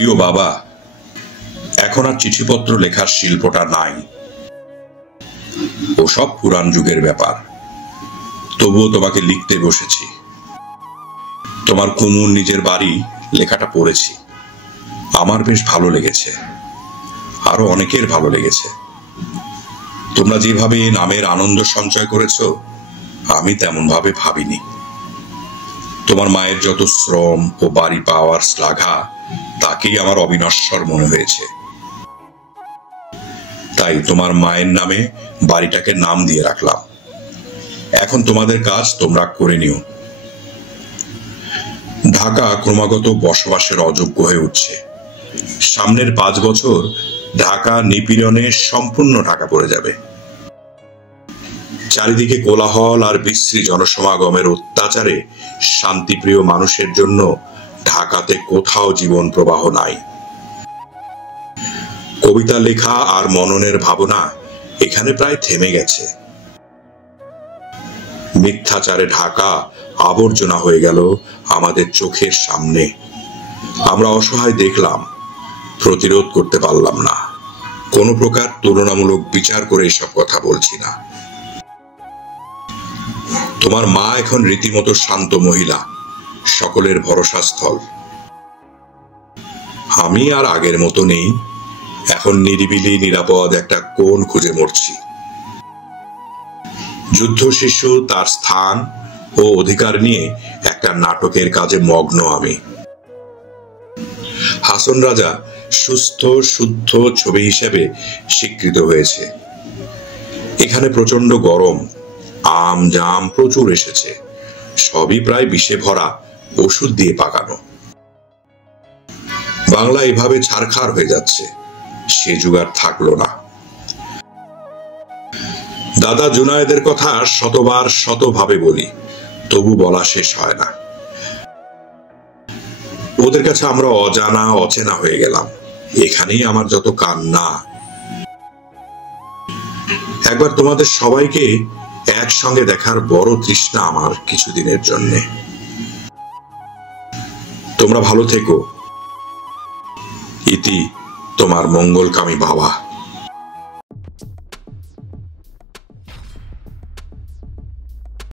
প্রিয় বাবা, এখন আর চিঠিপত্র লেখার শিল্পটা নাই। ওসব পুরান যুগের ব্যাপার। তবুও তোমাকে লিখতে বসেছি। তোমার কুমুর নিজের বাড়ি লেখাটা পড়েছি, আমার বেশ ভালো লেগেছে, আরো অনেকের ভালো লেগেছে। তোমরা যেভাবে নামের আনন্দ সঞ্চয় করেছ, আমি তেমন ভাবে ভাবিনি। তোমার মায়ের যত শ্রম ও বাড়ি পাওয়ার শ্লাঘা, তাকেই আমার অবিনশ্বর মনে হয়েছে। তাই তোমার মায়ের নামে বাড়িটাকে নাম দিয়ে রাখলাম। এখন তোমাদের কাজ তোমরা করে নিও। ঢাকা ক্রমাগত বসবাসের অযোগ্য হয়ে উঠছে। সামনের 5 বছর ঢাকা নিপীড়নে সম্পূর্ণ ঢাকা পড়ে যাবে। চারিদিকে কোলাহল আর বিশ্রী জনসমাগমের অত্যাচারে শান্তিপ্রিয় মানুষের জন্য ঢাকাতে কোথাও জীবন প্রবাহ নাই। কবিতা লেখা আর মননের ভাবনা এখানে প্রায় থেমে গেছে। মিথ্যাচারে ঢাকা আবর্জনা হয়ে গেল আমাদের চোখের সামনে। আমরা অসহায় দেখলাম, প্রতিরোধ করতে পারলাম না। কোনো প্রকার তুলনামূলক বিচার করে এসব কথা বলছি না। তোমার মা এখন রীতিমতো শান্ত মহিলা, সকলের ভরসাস্থল। আমি আর আগের মতো নেই। এখন নিরিবিলি নিরাপদ একটা কোণ খুঁজে মরছি। যুদ্ধ শিশু তার স্থান ও অধিকার নিয়ে একটা নাটকের কাজে মগ্ন আমি। হাসন রাজা সুস্থ শুদ্ধ ছবি হিসেবে স্বীকৃত হয়েছে। এখানে প্রচন্ড গরম, আম জাম প্রচুর এসেছে, সবই প্রায় বিষে ভরা, ওষুধ দিয়ে পাকানো। বাংলা এভাবে ছারখার হয়ে যাচ্ছে, সে যুগ আর থাকলো না। দাদা জুনায়েদের কথা শতবার শতভাবে বলি, তবু বলা শেষ হয় না। ওদের কাছে আমরা অজানা অচেনা হয়ে গেলাম। এখানেই আমার যত কান্না। একবার তোমাদের সবাইকে একসঙ্গে দেখার বড় তৃষ্ণা আমার কিছুদিনের জন্য। তোমরা ভালো থেকো। ইতি, তোমার মঙ্গলকামী বাবা।